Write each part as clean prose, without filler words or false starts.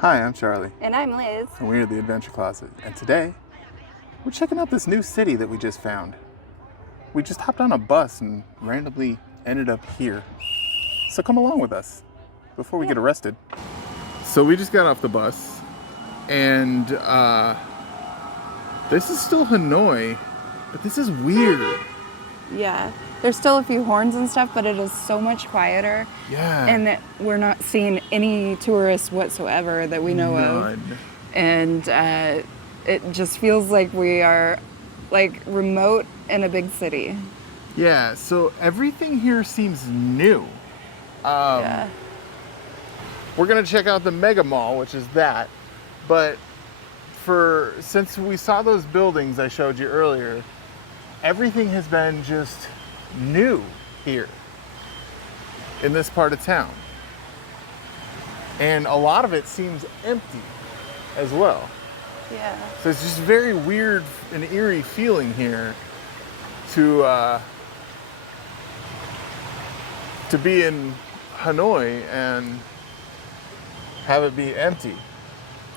Hi, I'm Charlie. And I'm Liz. And we're the Adventure Closet. And today, we're checking out this new city that we just found. We just hopped on a bus and randomly ended up here. So come along with us before we get arrested. So we just got off the bus and this is still Hanoi, but this is weird. Yeah, there's still a few horns and stuff, but it is so much quieter. Yeah. And we're not seeing any tourists whatsoever that we know of. And it just feels like we are like remote in a big city. Yeah, so everything here seems new. Yeah. We're gonna check out the Mega Mall, which is that. But since we saw those buildings I showed you earlier, everything has been just new here in this part of town. And a lot of it seems empty as well. Yeah. So it's just very weird and eerie feeling here to be in Hanoi and have it be empty.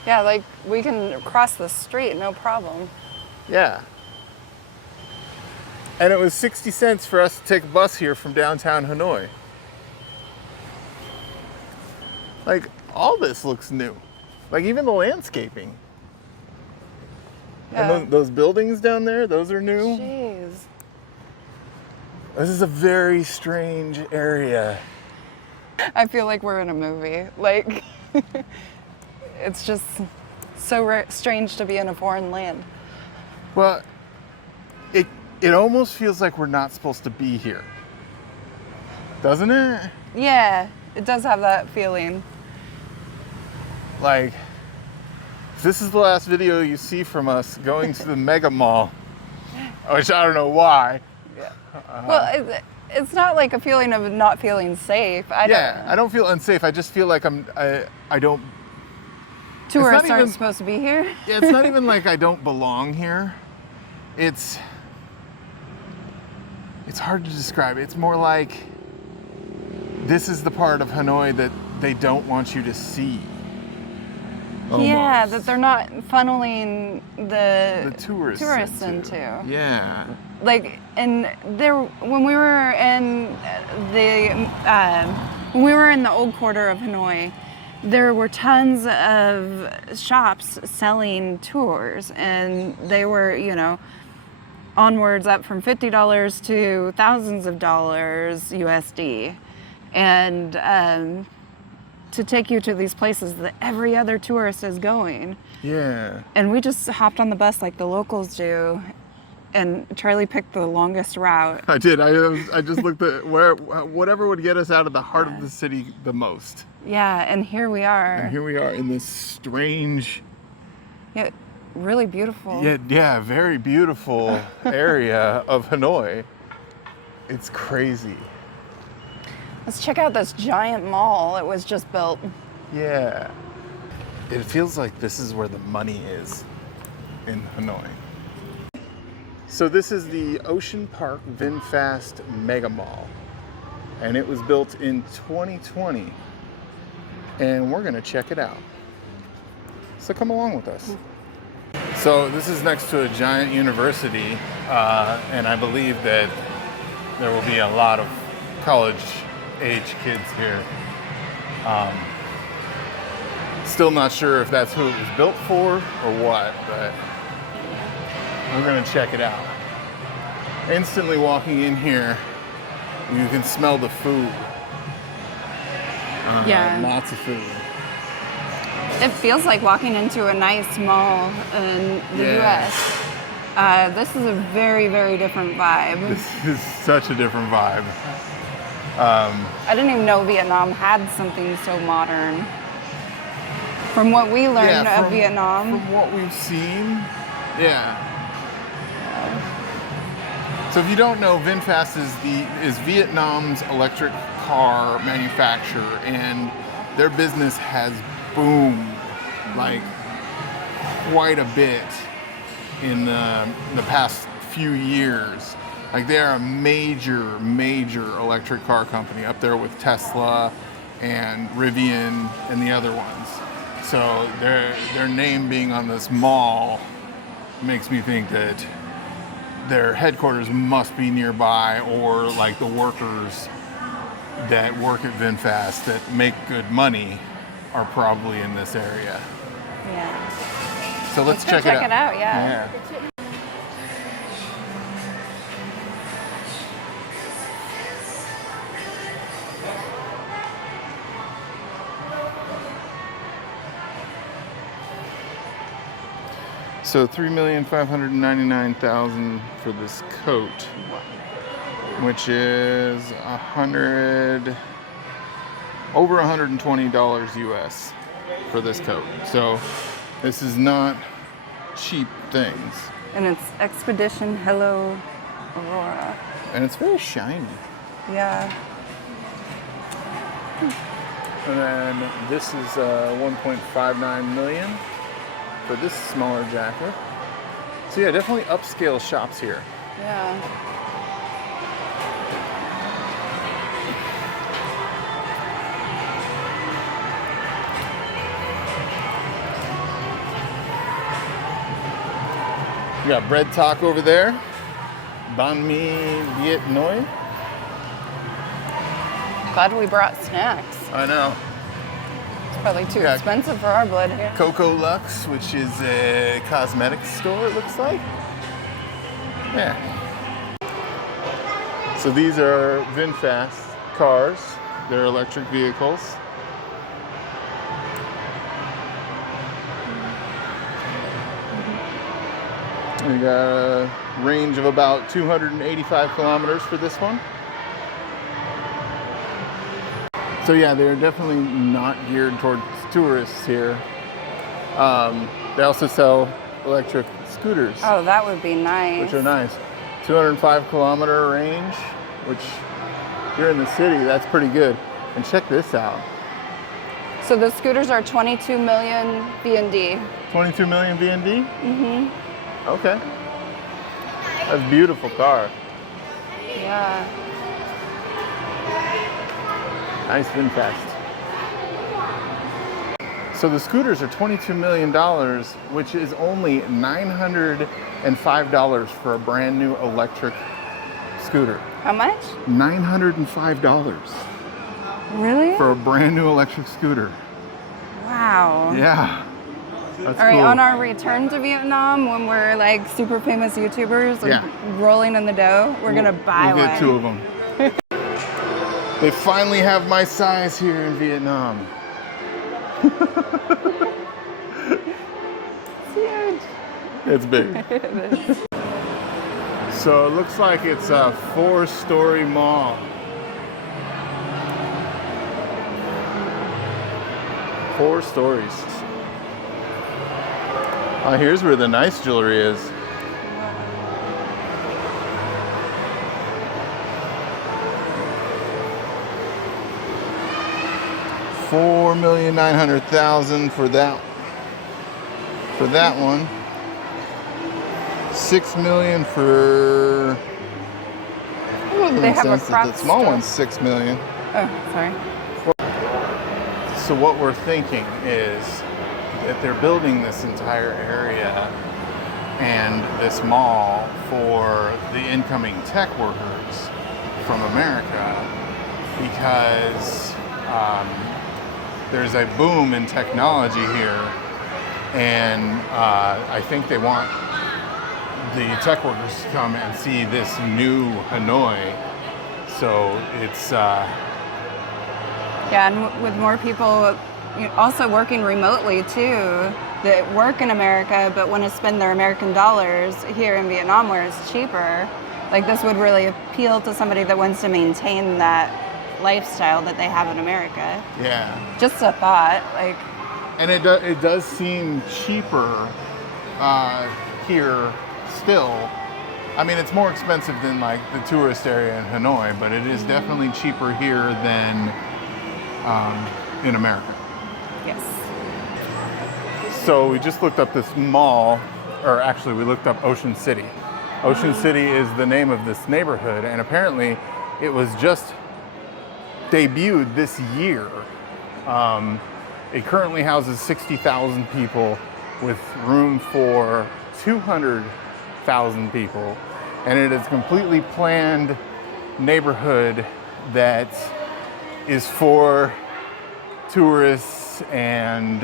Yeah, like we can cross the street, no problem. Yeah. And it was 60 cents for us to take a bus here from downtown Hanoi. Like, all this looks new. Like, even the landscaping. Yeah. And those buildings down there, those are new. Jeez. This is a very strange area. I feel like we're in a movie. Like, it's just so strange to be in a foreign land. Well, it almost feels like we're not supposed to be here. Doesn't it? Yeah, it does have that feeling. Like, this is the last video you see from us going to the Mega Mall, which I don't know why. Yeah. Well, it's not like a feeling of not feeling safe. I don't feel unsafe. I just feel like I don't. Tourists aren't supposed to be here. Yeah, it's not even like I don't belong here. It's hard to describe. It's more like this is the part of Hanoi that they don't want you to see. Almost. Yeah, that they're not funneling the tourists into. Yeah. Like, and when we were in the old quarter of Hanoi, there were tons of shops selling tours, and they were, onwards up from $50 to thousands of dollars USD, and to take you to these places that every other tourist is going. Yeah. And we just hopped on the bus like the locals do, and Charlie picked the longest route. I did. I just looked at whatever would get us out of the heart of the city the most. Yeah, and here we are. And here we are in this strange, yeah, really beautiful. Yeah, very beautiful area of Hanoi. It's crazy. Let's check out this giant mall that was just built. Yeah. It feels like this is where the money is in Hanoi. So this is the Ocean Park VinFast Mega Mall. And it was built in 2020. And we're gonna check it out. So come along with us. So this is next to a giant university, and I believe that there will be a lot of college-age kids here. Still not sure if that's who it was built for or what, but we're gonna check it out. Instantly walking in here, you can smell the food. Yeah. Lots of food. It feels like walking into a nice mall in the US. This is a very, very different vibe. This is such a different vibe. I didn't even know Vietnam had something so modern. From what we learned of Vietnam. From what we've seen, yeah. So if you don't know, VinFast is Vietnam's electric car manufacturer, and their business has boomed like quite a bit in the past few years. Like, they are a major electric car company up there with Tesla and Rivian and the other ones. So their name being on this mall makes me think that their headquarters must be nearby, or like the workers that work at VinFast that make good money are probably in this area. Yeah. So let's Check it out, yeah. So $3,599,000 for this coat, which is over $120 US for this coat. So this is not cheap things. And it's Expedition Hello Aurora. And it's very shiny. Yeah. And then this is 1.59 million for this smaller jacket. So yeah, definitely upscale shops here. Yeah. We got bread talk over there. Banh mi Viet Noi. Glad we brought snacks. I know. It's probably too Yeah. expensive for our blood here. Coco Lux, which is a cosmetics store, it looks like. Yeah. So these are VinFast cars. They're electric vehicles. We got a range of about 285 kilometers for this one. So yeah, they're definitely not geared towards tourists here. They also sell electric scooters, Oh, that would be nice. which are nice. 205 kilometer range, which here in the city, that's pretty good. And check this out. So the scooters are 22 million BND. 22 million VND? Mm-hmm. Okay. That's a beautiful car. Yeah. Nice VinFast. So the scooters are $22 million, which is only $905 for a brand new electric scooter. How much? $905 Really? for a brand new electric scooter. Wow. Yeah. That's All right, cool. on our return to Vietnam, when we're like super famous YouTubers and Yeah. rolling in the dough, we're gonna buy we'll one. get 2 of them. They finally have my size here in Vietnam. It's huge. It's big. So it looks like it's a 4-story mall. 4 stories. Oh, here's where the nice jewelry is. $4,900,000 for that one. $6 million for. Ooh, they have a The Crocs small store. one's $6 million. Oh, sorry. So what we're thinking is that they're building this entire area and this mall for the incoming tech workers from America because there's a boom in technology here, and I think they want the tech workers to come and see this new Hanoi. So it's Yeah, and with more people also working remotely too, that work in America but want to spend their American dollars here in Vietnam where it's cheaper. Like this would really appeal to somebody that wants to maintain that lifestyle that they have in America. yeah. Just a thought, like. And it does seem cheaper here still. I mean, it's more expensive than like the tourist area in Hanoi, but it is definitely cheaper here than in America. Yes. So we just looked up this mall, or actually we looked up Ocean City. Ocean City is the name of this neighborhood, and apparently it was just debuted this year. It currently houses 60,000 people with room for 200,000 people. And it is a completely planned neighborhood that is for tourists and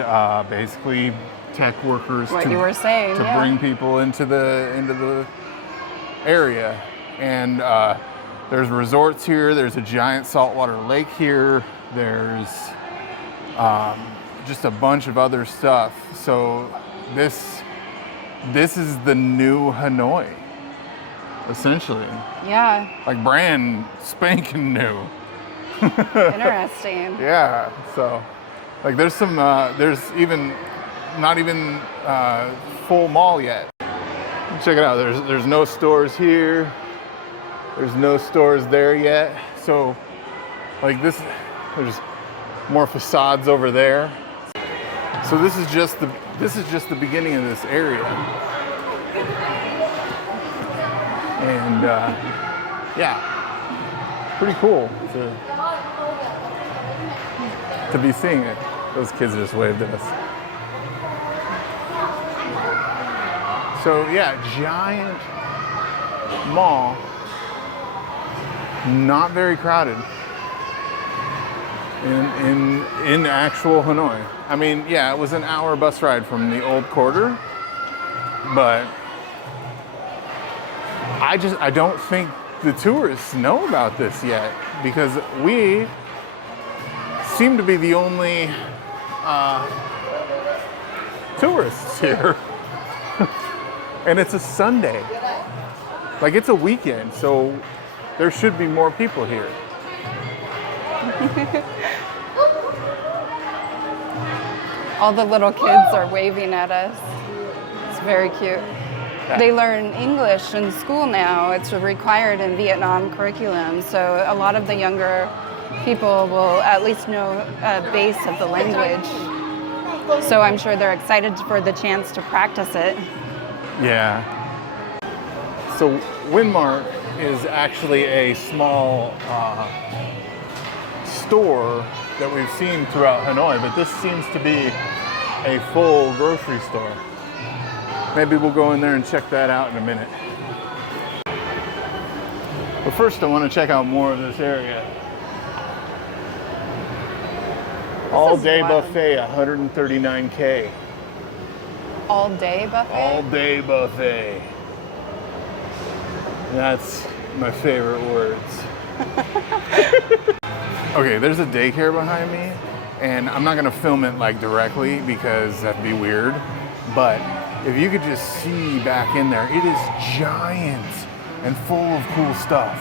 basically tech workers What you were saying, to bring people into the area. And there's resorts here. There's a giant saltwater lake here. There's just a bunch of other stuff. So this is the new Hanoi, essentially. Yeah. Like brand spanking new. Interesting. Yeah. So, like, there's some. There's even not even full mall yet. Check it out. There's no stores here. There's no stores there yet. So, like this, there's more facades over there. So this is just the beginning of this area. And yeah, pretty cool to be seeing it. Those kids just waved at us. So yeah, giant mall, not very crowded in actual Hanoi. I mean, yeah, it was an hour bus ride from the old quarter, but I don't think the tourists know about this yet, because we seem to be the only tourists here. And it's a Sunday. Like, it's a weekend, so there should be more people here. All the little kids are waving at us. It's very cute. Yeah. They learn English in school now. It's required in Vietnam curriculum. So a lot of the younger people will at least know a base of the language. So I'm sure they're excited for the chance to practice it. Yeah. So Winmark is actually a small store that we've seen throughout Hanoi, but this seems to be a full grocery store. Maybe we'll go in there and check that out in a minute. But first I want to check out more of this area. All day buffet, 139K. All day buffet? All day buffet. That's my favorite words. Okay, there's a daycare behind me, and I'm not gonna film it like directly because that'd be weird, but if you could just see back in there, it is giant and full of cool stuff.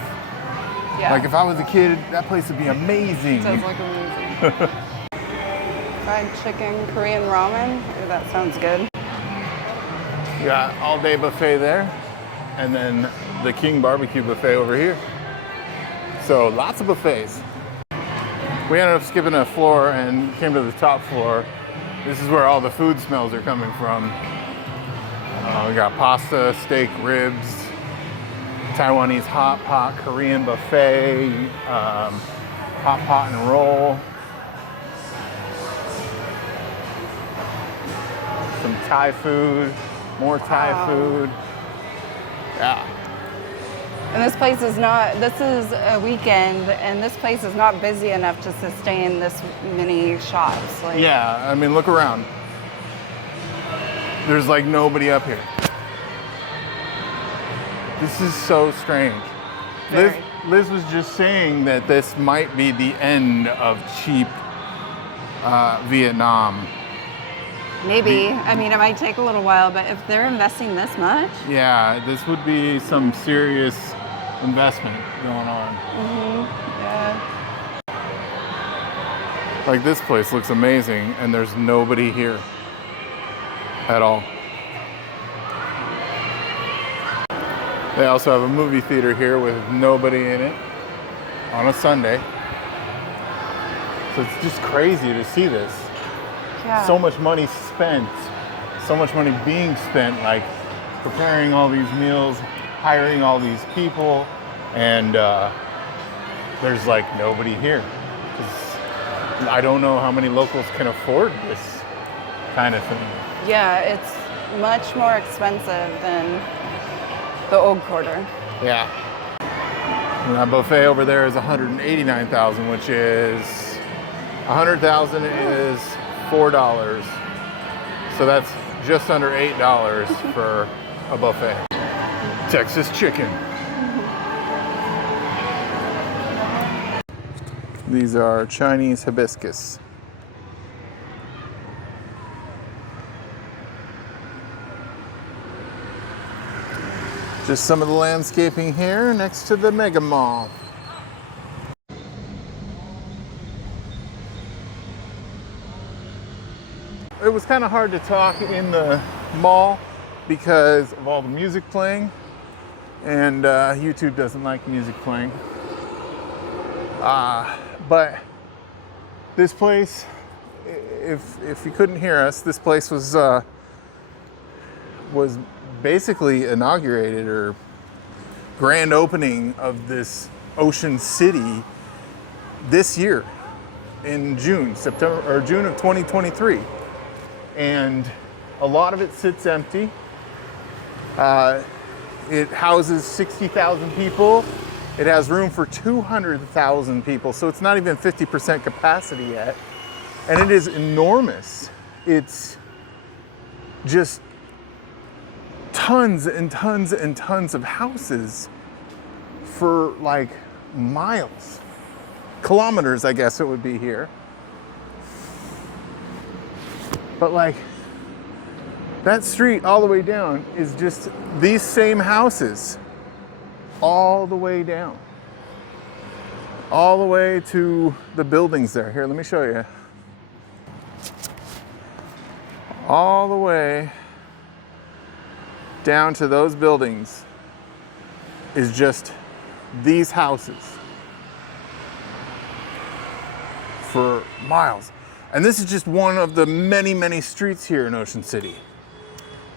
Yeah. Like, if I was a kid, that place would be amazing. It does look amazing. Fried chicken, Korean ramen. Ooh, that sounds good. We got all day buffet there, and then the King barbecue buffet over here. So lots of buffets. We ended up skipping a floor and came to the top floor. This is where all the food smells are coming from. We got pasta, steak, ribs, Taiwanese hot pot, Korean buffet, hot pot and roll. Some Thai food, more Thai food. Yeah. And this place is not, this is a weekend, and this place is not busy enough to sustain this many shops. Like, Yeah, I mean, look around. There's like nobody up here. This is so strange. Liz was just saying that this might be the end of cheap Vietnam. Maybe. I mean, it might take a little while, but if they're investing this much. Yeah, this would be some serious investment going on. Yeah. Like, this place looks amazing, and there's nobody here at all. They also have a movie theater here with nobody in it on a Sunday. So it's just crazy to see this. Yeah. So much money spent, so much money being spent, like preparing all these meals, hiring all these people, and there's like nobody here. I don't know how many locals can afford this kind of thing. Yeah, it's much more expensive than the old quarter. Yeah. And that buffet over there is 189,000, which is 100,000 is $4. So that's just under $8 for a buffet. Texas chicken. These are Chinese hibiscus. Just some of the landscaping here next to the Mega Mall. It was kind of hard to talk in the mall because of all the music playing, and YouTube doesn't like music playing. But this place, if you couldn't hear us, this place was basically inaugurated, or grand opening of this ocean city this year in June of 2023. And a lot of it sits empty. It houses 60,000 people. It has room for 200,000 people, so it's not even 50% capacity yet. And it is enormous. It's just tons and tons and tons of houses for like miles, kilometers, I guess it would be here. But like that street all the way down is just these same houses all the way down, all the way to the buildings there. Here, let me show you. All the way down to those buildings is just these houses for miles. And this is just one of the many, many streets here in Ocean City.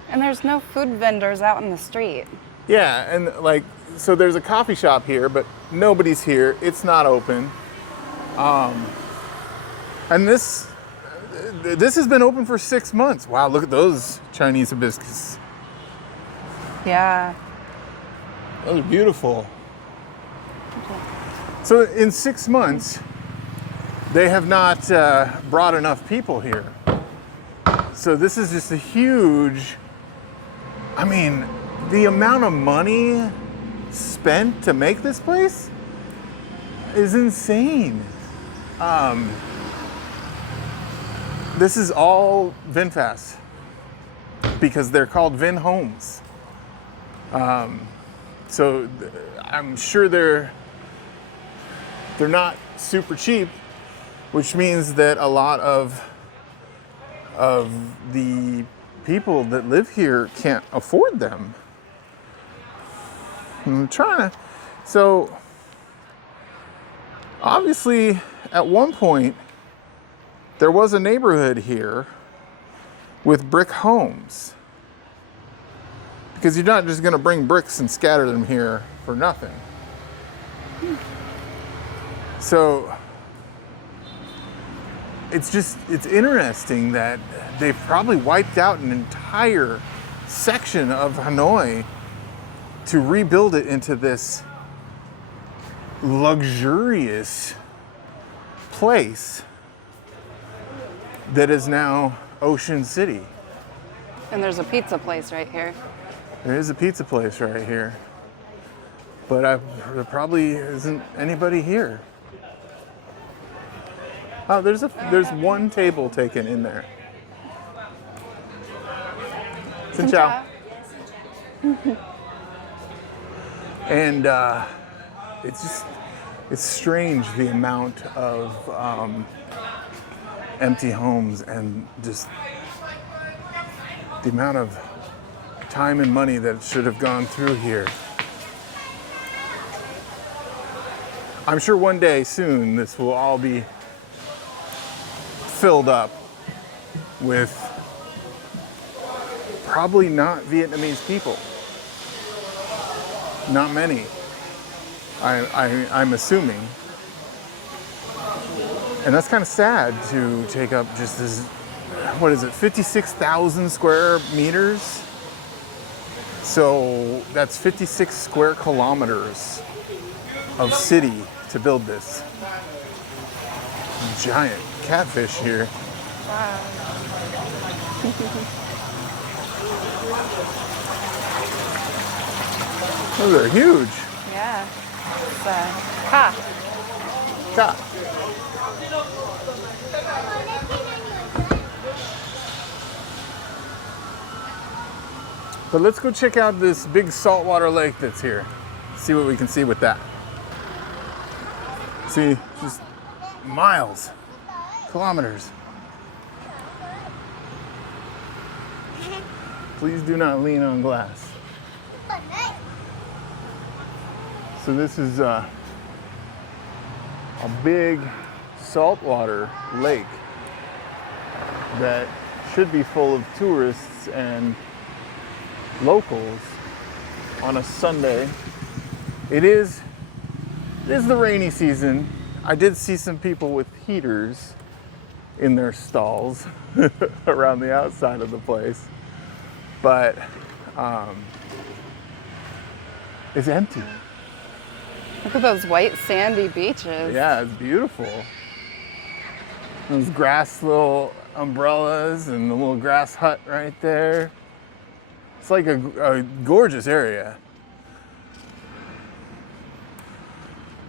And there's no food vendors out in the street. Yeah, and like, so there's a coffee shop here, but nobody's here. It's not open. And this has been open for 6 months. Wow, look at those Chinese hibiscus. Yeah. Those are beautiful. So in 6 months, they have not brought enough people here. So this is just a huge, I mean, the amount of money spent to make this place is insane. This is all VinFast because they're called Vin Homes. So I'm sure they're not super cheap, which means that a lot of the people that live here can't afford them. I'm trying to, so obviously at one point there was a neighborhood here with brick homes, because you're not just going to bring bricks and scatter them here for nothing. So it's interesting that they've probably wiped out an entire section of Hanoi to rebuild it into this luxurious place that is now Ocean City. And there's a pizza place right here. There is a pizza place right here, but there probably isn't anybody here. Oh, there's one table taken in there. Xin chào. And it's strange the amount of empty homes and just the amount of time and money that should have gone through here. I'm sure one day soon this will all be filled up with probably not Vietnamese people. Not many, I'm assuming. And that's kind of sad to take up just this, what is it, 56,000 square meters? So that's 56 square kilometers of city to build this. Giant catfish here. Wow. Those are huge. Yeah. It's ha. God. But let's go check out this big saltwater lake that's here. See what we can see with that. See, just miles, kilometers. Please do not lean on glass. So this is a big saltwater lake that should be full of tourists and locals on a Sunday. It is the rainy season. I did see some people with heaters in their stalls around the outside of the place, but it's empty. Look at those white sandy beaches. Yeah, it's beautiful. Those grass little umbrellas and the little grass hut right there. It's like a gorgeous area.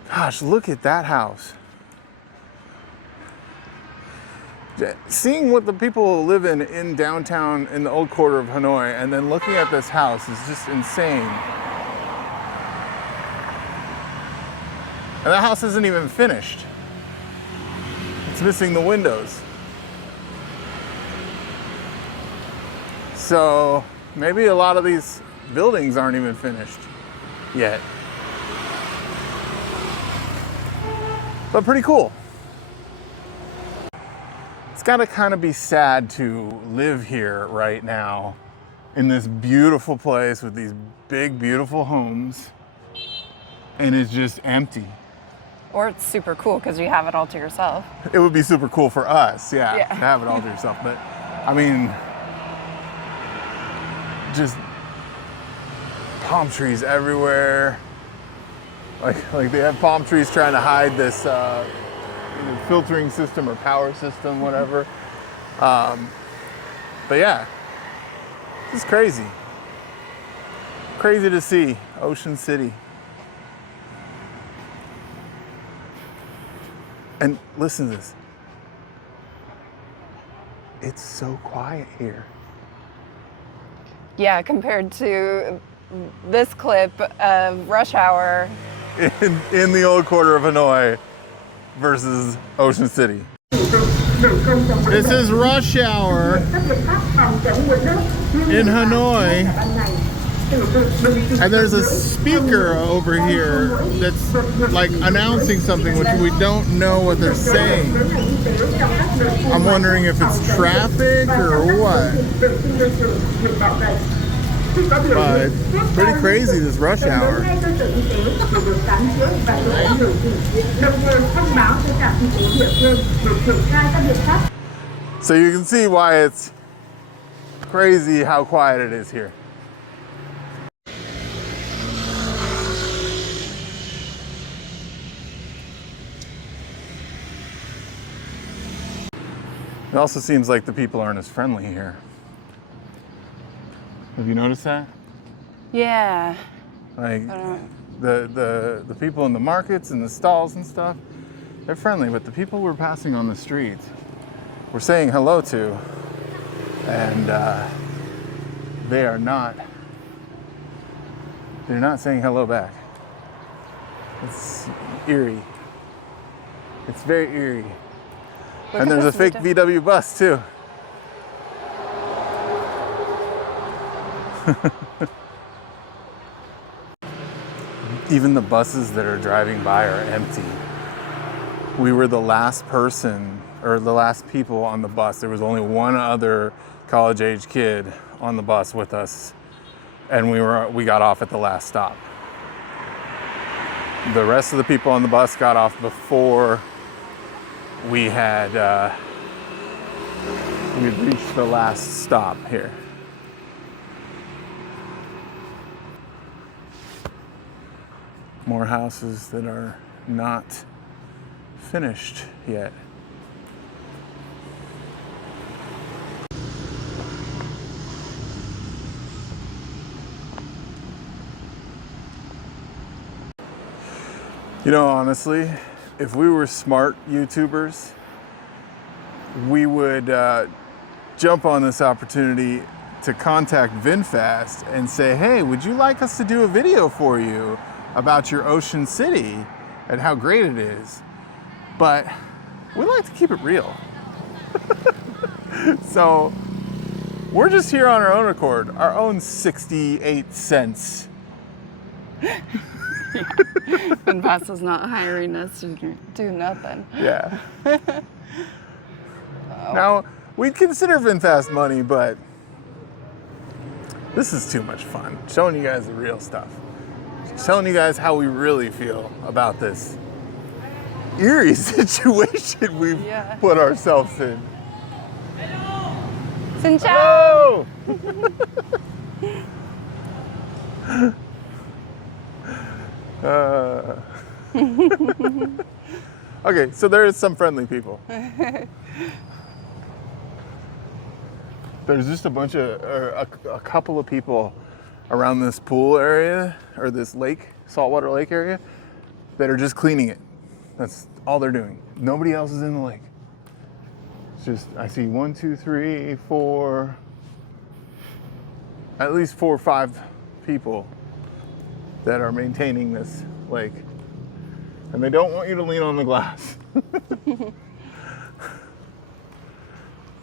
Gosh, look at that house. Seeing what the people live in downtown in the old quarter of Hanoi, and then looking at this house is just insane. And that house isn't even finished. It's missing the windows. So maybe a lot of these buildings aren't even finished yet. But pretty cool. It's gotta kind of be sad to live here right now in this beautiful place with these big, beautiful homes, and it's just empty. Or it's super cool because you have it all to yourself. It would be super cool for us, yeah, Yeah. to have it all to yourself. But I mean, just palm trees everywhere. Like they have palm trees trying to hide this filtering system or power system, whatever. But yeah, it's crazy. Crazy to see Ocean City. And listen to this. It's so quiet here. Yeah, compared to this clip of rush hour. In the old quarter of Hanoi versus Ocean City. This is rush hour in Hanoi. And there's a speaker over here that's like announcing something, which we don't know what they're saying. I'm wondering if it's traffic or what. But it's pretty crazy this rush hour. So you can see why it's crazy how quiet it is here. It also seems like the people aren't as friendly here. Have you noticed that? Yeah. Like the people in the markets and the stalls and stuff, they're friendly, but the people we're passing on the street, we're saying hello to, and they're not saying hello back. It's eerie. It's very eerie. And there's a fake VW bus too. Even the buses that are driving by are empty. We were the last person, or the last people on the bus. There was only one other college-age kid on the bus with us, and we got off at the last stop. The rest of the people on the bus got off before we had we'd reached the last stop here. More houses that are not finished yet. You know, honestly, if we were smart YouTubers, we would jump on this opportunity to contact VinFast and say, hey, would you like us to do a video for you about your ocean city and how great it is? But we like to keep it real. So we're just here on our own accord, our own 68 cents. VinFast is not hiring us to do nothing. Yeah. Now, we'd consider VinFast money, but this is too much fun. Showing you guys the real stuff. Telling you guys how we really feel about this eerie situation we've put ourselves in. Xin chào. Okay, so there is some friendly people. There's just a bunch of, a couple of people around this pool area, or this lake, saltwater lake area, that are just cleaning it. That's all they're doing. Nobody else is in the lake. It's just, I see 1, 2, 3, 4, at least 4 or 5 people that are maintaining this lake. And they don't want you to lean on the glass.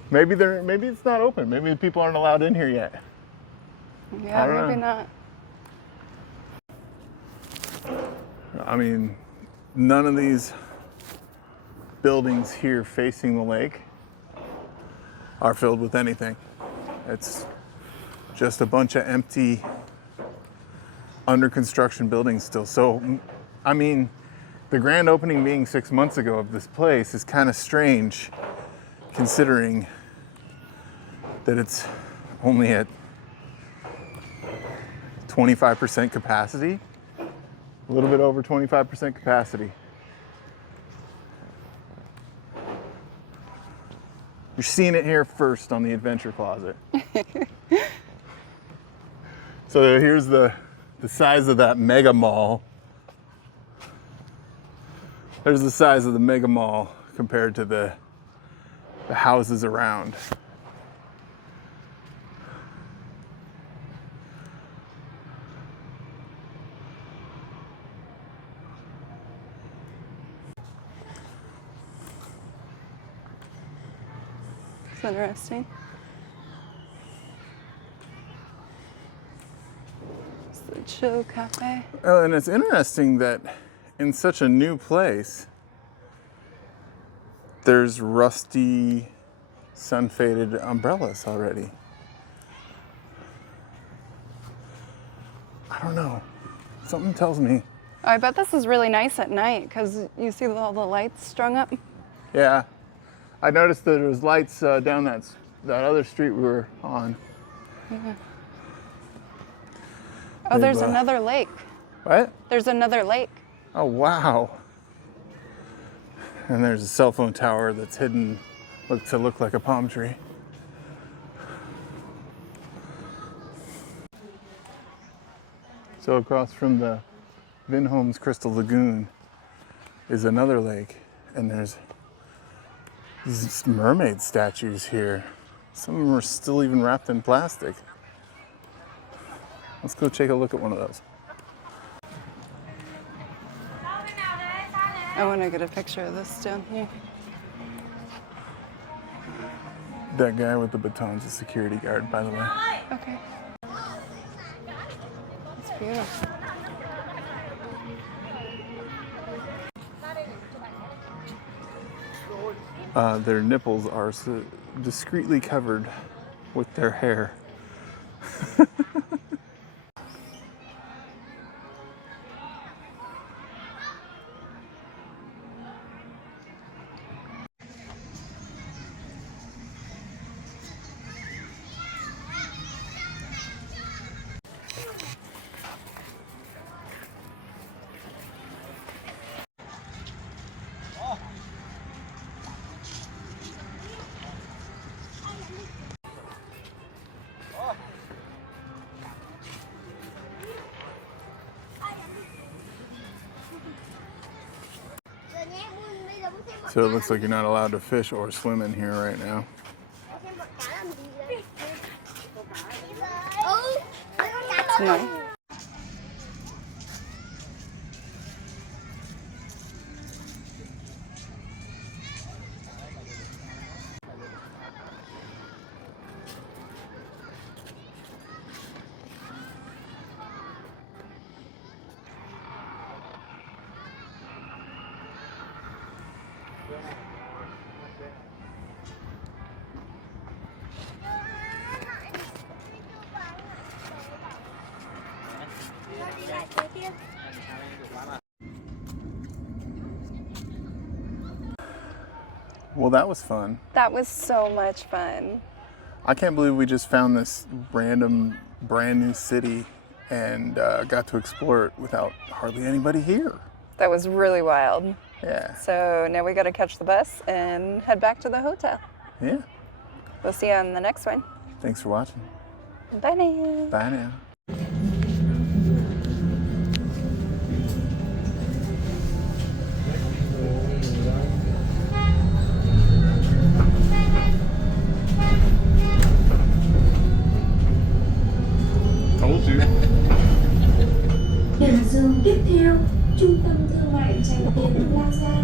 Maybe it's not open. Maybe the people aren't allowed in here yet. Yeah, maybe not. I mean, none of these buildings here facing the lake are filled with anything. It's just a bunch of empty, under construction buildings still. So, I mean, the grand opening being 6 months ago of this place is kind of strange, considering that it's only at 25% capacity, a little bit over 25% capacity. You're seeing it here first on the Adventure Closet. So here's the size of that mega mall. There's the size of the mega mall compared to the houses around. It's interesting. It's the Chill Cafe. Oh, and it's interesting that in such a new place, there's rusty, sun-faded umbrellas already. I don't know. Something tells me. I bet this is really nice at night because you see all the lights strung up. Yeah. I noticed that there was lights down that other street we were on. Yeah. Oh, there's another lake. What? There's another lake. Oh, wow. And there's a cell phone tower that's hidden to look like a palm tree. So across from the Vinhome's Crystal Lagoon is another lake, and there's these mermaid statues here. Some of them are still even wrapped in plastic. Let's go take a look at one of those. I want to get a picture of this down here. That guy with the baton's a security guard, by the way. Okay. It's beautiful. Their nipples are so discreetly covered with their hair. So it looks like you're not allowed to fish or swim in here right now. No. Well, that was fun. That was so much fun. I can't believe we just found this random, brand new city and got to explore it without hardly anybody here. That was really wild. Yeah. So now we got to catch the bus and head back to the hotel. Yeah. We'll see you on the next one. Thanks for watching. Bye now. Bye now. Told you. Đường dương tiếp theo, trung tâm thương mại Tràng Tiền Plaza.